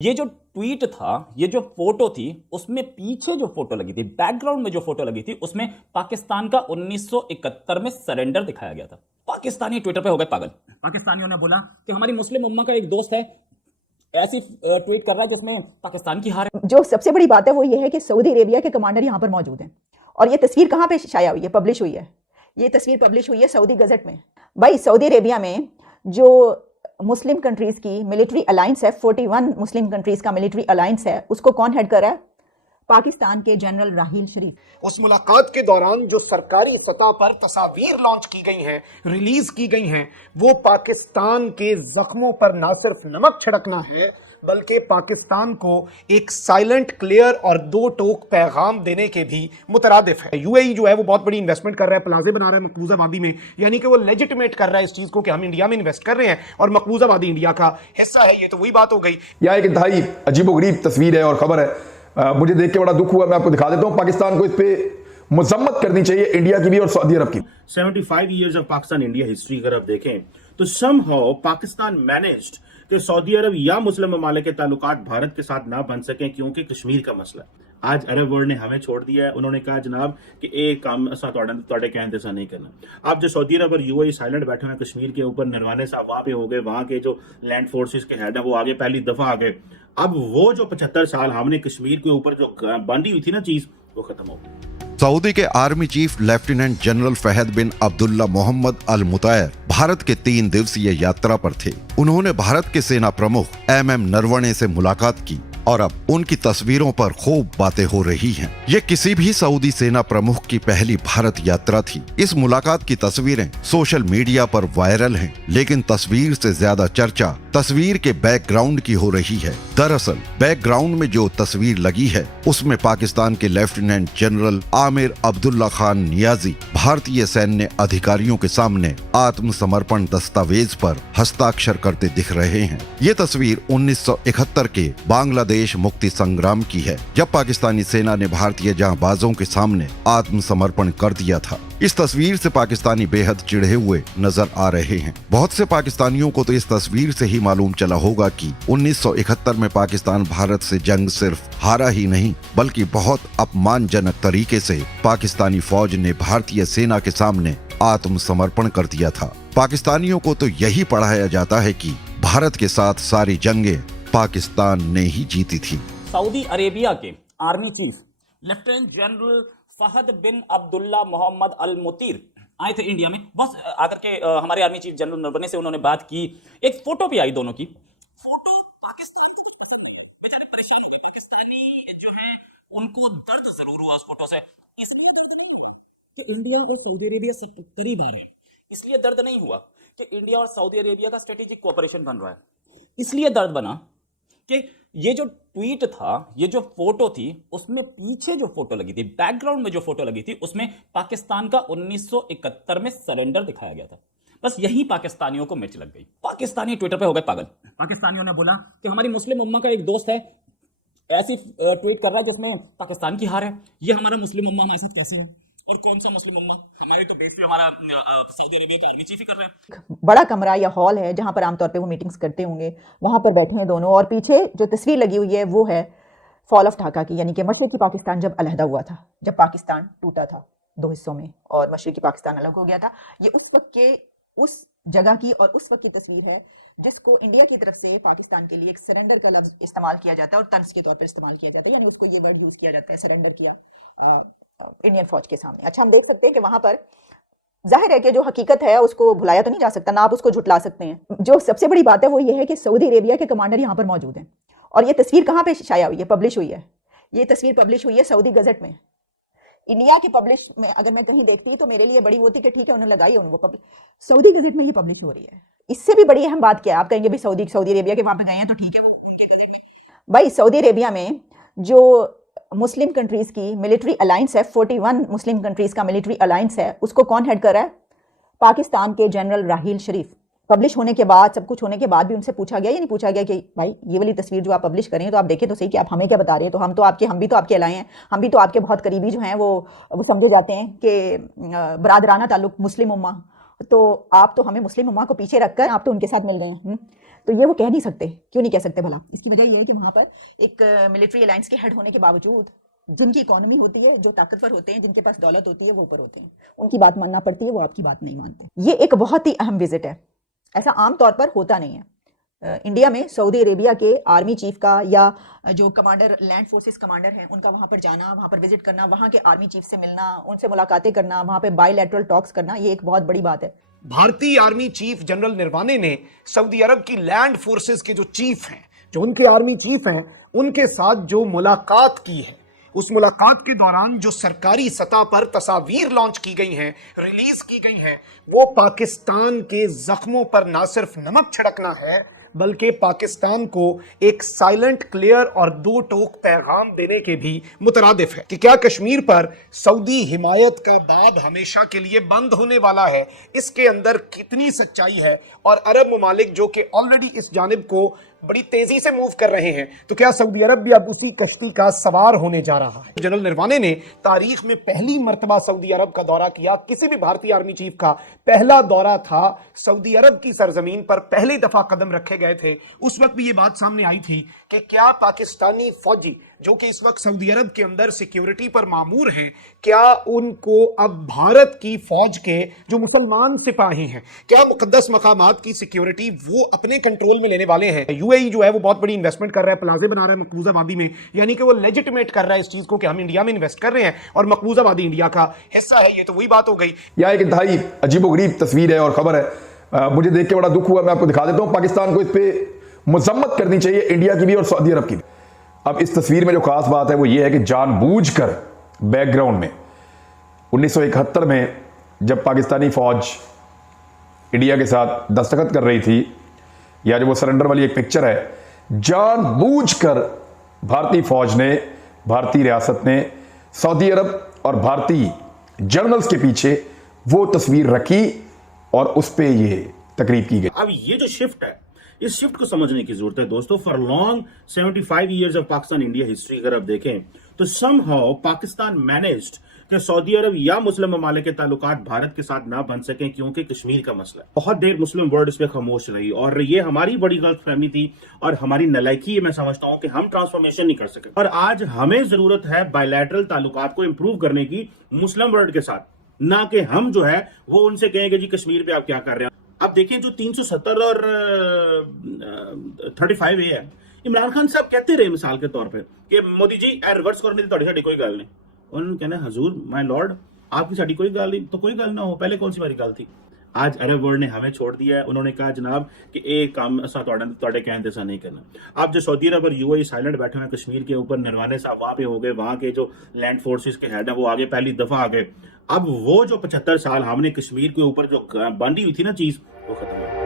ये जो ट्वीट था, ये जो फोटो थी, उसमें पीछे जो फोटो लगी थी, बैकग्राउंड में जो फोटो लगी थी, उसमें पाकिस्तान का 1971 में सरेंडर दिखाया गया था। पाकिस्तानी ट्विटर पे हो गए पागल। पाकिस्तानियों ने बोला कि हमारी मुस्लिम उम्मा का एक दोस्त है, ऐसी ट्वीट कर रहा है जिसमें पाकिस्तान की हार है। जो सबसे बड़ी बात है वो ये है कि सऊदी अरेबिया के कमांडर यहाँ पर मौजूद हैं और ये तस्वीर कहाँ पे शाया हुई है, पब्लिश हुई है। ये तस्वीर पब्लिश हुई है सऊदी गजट में। भाई सऊदी अरेबिया में जो मुस्लिम कंट्रीज की मिलिट्री अलायंस है, 41 मुस्लिम कंट्रीज का मिलिट्री अलायंस है, उसको कौन हेड कर रहा है? पाकिस्तान के जनरल राहील शरीफ। उस मुलाकात के दौरान जो सरकारी सतह पर तस्वीर लॉन्च की गई हैं, रिलीज की गई हैं, वो पाकिस्तान के जख्मों पर ना सिर्फ नमक छिड़कना है बल्कि पाकिस्तान को एक साइलेंट, क्लियर और दो टोक पैगाम देने के भी मुतरादिफ है। यूएई जो है वो बहुत बड़ी इन्वेस्टमेंट कर रहा है, प्लाजे बना रहा है मकबूजा वादी में, यानी कि वो लेजिटिमेट कर रहा है इस चीज को कि हम इंडिया में इन्वेस्ट कर रहे हैं और मकबूजा वादी इंडिया का हिस्सा है। ये तो वही बात हो गई। यह एक इंतहाई अजीबोगरीब तस्वीर है और खबर है। मुझे देख के बड़ा दुख हुआ। मैं आपको दिखा देता हूं। पाकिस्तान को इस पे मजम्मत करनी चाहिए, इंडिया की भी और सऊदी अरब की। 75 years of Pakistan India history अगर आप देखें तो समहाउ पाकिस्तान मैनेज्ड कि सऊदी अरब या मुस्लिम ममालिक के ताल्लुकात भारत के साथ ना बन सकें क्योंकि कश्मीर का मसला है। आज अरब वर्ल्ड ने हमें छोड़ दिया है। उन्होंने कहा जनाब कि एक काम असा तोड़े कहने ऐसा नहीं करना। अब जो सऊदी अरब और यूएई साइलेंट बैठे हुए कश्मीर के ऊपर, नरवाने साहब वहां पे हो गए, वहां के जो लैंड फोर्सेस के हेड है वो आगे पहली दफा आ गए। अब वो जो 75 साल हमने कश्मीर के ऊपर जो बांधी हुई थी ना चीज, वो खत्म हो गई। सऊदी के army chief lieutenant general Fahad bin Abdullah Mohammed Al Mutair Bharat के 3 दिवसीय यात्रा पर थे। उन्होंने भारत के सेना प्रमुख एमएम नरवणे से मुलाकात की और अब उनकी तस्वीरों पर खूब बातें हो रही हैं। ये किसी भी सऊदी सेना प्रमुख की पहली भारत यात्रा थी। इस मुलाकात की तस्वीरें सोशल मीडिया पर वायरल हैं, लेकिन तस्वीर से ज्यादा चर्चा तस्वीर के बैकग्राउंड की हो रही है। दरअसल बैकग्राउंड में जो तस्वीर लगी है उसमें पाकिस्तान के लेफ्टिनेंट जनरल आमिर अब्दुल्ला खान नियाजी भारतीय सैन्य अधिकारियों के सामने आत्मसमर्पण दस्तावेज पर हस्ताक्षर करते दिख रहे हैं। ये तस्वीर 1971 के बांग्लादेश मुक्ति संग्राम की है, जब पाकिस्तानी सेना ने भारतीय जांबाजों के सामने आत्मसमर्पण कर दिया था। इस तस्वीर से पाकिस्तानी बेहद चिढ़े हुए नजर आ रहे हैं। बहुत से पाकिस्तानियों को तो इस तस्वीर से ही मालूम चला होगा कि 1971 में पाकिस्तान भारत से जंग सिर्फ हारा ही नहीं बल्कि बहुत अपमानजनक तरीके से पाकिस्तानी फौज ने भारतीय सेना के सामने आत्मसमर्पण कर दिया था। पाकिस्तानियों को तो यही पढ़ाया जाता है कि भारत के साथ सारी जंगें पाकिस्तान ने ही जीती थी। सऊदी अरेबिया के army chief lieutenant general Fahad bin Abdullah Mohammed al Mutair आए थे इंडिया में। बस आकर के हमारे आर्मी चीफ जनरल नरवणे से उन्होंने बात की। एक फोटो भी आई दोनों की। फोटो पाकिस्तान बेचारे परेशान हो गए। पाकिस्तानी जो है उनको दर्द जरूर हुआ उस फोटो से। इसलिए दर्द नहीं हुआ कि इंडिया और सऊदी अरेबिया सब करीब आ रहे हैं, इसलिए दर्द नहीं हुआ कि इंडिया और सऊदी अरेबिया का स्ट्रेटेजिक कोऑपरेशन बन रहा है। इसलिए दर्द बना कि ये जो ट्वीट था, ये जो फोटो थी, उसमें पीछे जो फोटो लगी थी, बैकग्राउंड में जो फोटो लगी थी, उसमें पाकिस्तान का 1971 में सरेंडर दिखाया गया था। बस यही पाकिस्तानियों को मिर्च लग गई। पाकिस्तानी ट्विटर पे हो गए पागल। पाकिस्तानियों ने बोला कि हमारी मुस्लिम उम्मा का एक दोस्त है, ऐसी ट्वीट कर रहा है जिसमें पाकिस्तान की हार है। ये हमारा मुस्लिम उम्मा हमारे साथ कैसे है? और कौन सा मुस्लिम उम्मा? हमारे तो बेसिकली हमारा सऊदी अरेबिया का आर्मी चीफ ही कर रहे हैं। बड़ा कमरा या हॉल है जहां पर आमतौर पे वो मीटिंग्स करते होंगे, वहां पर बैठे हैं दोनों और पीछे जो तस्वीर लगी हुई है वो है फॉल ऑफ ढाका की, यानी कि मशरकी पाकिस्तान जब अलहदा हुआ था, जब पाकिस्तान टूटा था 2 हिस्सों में और मशरकी पाकिस्तान अलग हो गया था। ये उस वक्त के उस जगह की और उस वक्त की तस्वीर है जिसको इंडिया की तरफ से पाकिस्तान के लिए एक सरेंडर का लफ्ज इस्तेमाल किया जाता है और तंज के तौर पर इस्तेमाल किया जाता है, यानी उसको ये वर्ड यूज किया जाता है, सरेंडर किया इंडियन फौज के सामने। अच्छा, हम देख सकते हैं कि वहां पर जाहिर है कि जो हकीकत है उसको भुलाया तो नहीं जा सकता, ना आप उसको झुटला सकते हैं। जो सबसे बड़ी बात है वो ये है कि सऊदी अरेबिया के कमांडर यहाँ पर मौजूद हैं और ये तस्वीर कहाँ पे शाया हुई है, पब्लिश हुई है। ये तस्वीर पब्लिश हुई है सऊदी गजट में। इंडिया की पब्लिश में अगर मैं कहीं देखती तो मेरे लिए बड़ी वो थी कि ठीक है उन्होंने लगाई, उनको सऊदी गजट में ये पब्लिश हो रही है। इससे भी बड़ी अहम बात क्या है? आप कहेंगे भाई सऊदी अरेबिया के वहां पे गए हैं तो ठीक है, वो उनके गजट में। भाई सऊदी अरेबिया में जो मुस्लिम कंट्रीज की मिलिट्री अलायंस है, 41 मुस्लिम कंट्रीज का मिलिट्री अलायंस है, उसको कौन हेड कर रहा है? पाकिस्तान के जनरल राहील शरीफ। पब्लिश होने के बाद, सब कुछ होने के बाद भी उनसे पूछा गया या नहीं पूछा गया कि भाई ये वाली तस्वीर जो आप पब्लिश करें तो आप देखें तो सही कि आप हमें क्या बता रहे हैं? तो हम भी तो आपके अलाए हैं, हम भी तो आपके बहुत करीबी जो हैं वो समझे जाते हैं कि बरादराना ताल्लुक मुस्लिम उम्मा तो आप तो हमें मुस्लिम उम्मा को पीछे रखकर आप तो उनके साथ मिल रहे हैं। तो ये वो कह नहीं सकते। क्यों नहीं कह सकते भला? इसकी वजह ये है कि वहाँ पर एक मिलिट्री अलायंस के हेड होने के बावजूद जिनकी इकोनॉमी होती है, जो ताकतवर होते हैं, जिनके पास दौलत होती है, वो ऊपर होते हैं। उनकी बात मानना पड़ती है, वो आपकी बात नहीं मानते। ये एक बहुत ही अहम विजिट है, ऐसा आम तौर पर होता नहीं है। इंडिया में सऊदी अरेबिया के आर्मी चीफ का या जो कमांडर, लैंड फोर्सेस कमांडर हैं, उनका वहाँ पर जाना, वहाँ पर विजिट करना, वहाँ के आर्मी चीफ से मिलना, उनसे मुलाकातें करना, वहाँ पे बायलैटरल टॉक्स करना, ये एक बहुत बड़ी बात है। भारतीय आर्मी चीफ जनरल नरवाने ने सऊदी अरब की लैंड फोर्सेस के जो चीफ हैं, जो उनके आर्मी चीफ हैं, उनके साथ जो मुलाकात की है, उस मुलाकात के दौरान जो सरकारी सतह पर तस्वीर लॉन्च की गई हैं, रिलीज की गई हैं, वो पाकिस्तान के जख्मों पर ना सिर्फ नमक छिड़कना है, बल्कि पाकिस्तान को एक साइलेंट, क्लियर और दो टोक पैगाम देने के भी मुतरादिफ है कि क्या कश्मीर पर सऊदी हिमायत का बाब हमेशा के लिए बंद होने वाला है, इसके अंदर कितनी सच्चाई है, और अरब ममालिक जो कि ऑलरेडी इस जानिब को बड़ी तेजी से मूव कर रहे हैं, तो क्या सऊदी अरब भी अब उसी कश्ती का सवार होने जा रहा है। जनरल नरवाने ने तारीख में पहली मर्तबा सऊदी अरब का दौरा किया। किसी भी भारतीय आर्मी चीफ का पहला दौरा था, सऊदी अरब की सरजमीन पर पहली दफा कदम रखे गए थे। उस वक्त भी ये बात सामने आई थी कि क्या पाकिस्तानी फौजी जो कि इस वक्त सऊदी अरब के अंदर सिक्योरिटी पर मामूर हैं, क्या उनको अब भारत की फौज के जो मुसलमान सिपाही हैं, क्या मुकद्दस मकामात की सिक्योरिटी वो अपने कंट्रोल में लेने वाले हैं। यूएई जो है वो बहुत बड़ी इन्वेस्टमेंट कर रहा है, प्लाजे बना रहा है मकबूजा वादी में, यानी कि वो लेजिटिमेट कर रहा है इस चीज को कि हम इंडिया में इन्वेस्ट कर रहे हैं और मकबूजा वादी इंडिया का हिस्सा है। ये तो वही बात हो गई। यह एक इंतहाई अजीबोगरीब तस्वीर है और खबर है। मुझे देख के बड़ा दुख हुआ। मैं आपको दिखा देता हूं। पाकिस्तान को इस पे मजम्मत करनी चाहिए, इंडिया की भी और सऊदी अरब की भी। अब इस तस्वीर में जो खास बात है वो ये है कि जानबूझकर बैकग्राउंड में 1971 में जब पाकिस्तानी फौज इंडिया के साथ दस्तखत कर रही थी, या जो वो सरेंडर वाली एक पिक्चर है, जानबूझकर भारतीय फौज ने, भारतीय रियासत ने सऊदी अरब और भारतीय जर्नल्स के पीछे वो तस्वीर रखी और उस पे ये तकरीब की गई। अब ये जो शिफ्ट है, इस शिफ्ट को समझने की जरूरत है दोस्तों। For long 75 years of Pakistan India history अगर आप देखें तो समहाउ पाकिस्तान मैनेज्ड कि सऊदी अरब या मुस्लिम ममालिक के ताल्लुकात भारत के साथ ना बन सके क्योंकि कश्मीर का मसला है। बहुत देर मुस्लिम वर्ल्ड इस पे खामोश रही और ये हमारी बड़ी गलतफहमी थी और हमारी नलायकी है। मैं समझता हूं कि हम ट्रांसफॉर्मेशन नहीं कर सके और आज हमें जरूरत है बायलैटरल ताल्लुकात को इंप्रूव करने की मुस्लिम वर्ल्ड के साथ, ना कि हम जो है वो उनसे कहेंगे जी कश्मीर पे आप क्या कर रहे हैं। अब देखिए जो 370 और 35A है, इमरान खान साहब कहते रहे मिसाल के तौर पे कि मोदी जी रिवर्स करने की साड़ी कोई गल नहीं। उन्होंने कहना हजूर माय लॉर्ड आपकी साड़ी कोई गल नहीं, तो कोई गल ना हो, पहले कौन सी बारी गल थी। आज अरब वर्ल्ड ने हमें छोड़ दिया है। उन्होंने कहा जनाब कि एक काम असा तुहाडे कहने से नहीं करना। अब जो सऊदी अरब और यूएई साइलेंट बैठे हुए कश्मीर के ऊपर, नरवाने साहब वहां पे हो गए, वहां के जो लैंड फोर्सेस के हेड है वो आगे पहली दफा आ गए। अब वो जो 75 साल हमने कश्मीर के ऊपर जो बंधी हुई थी ना चीज, वो खत्म हो गई।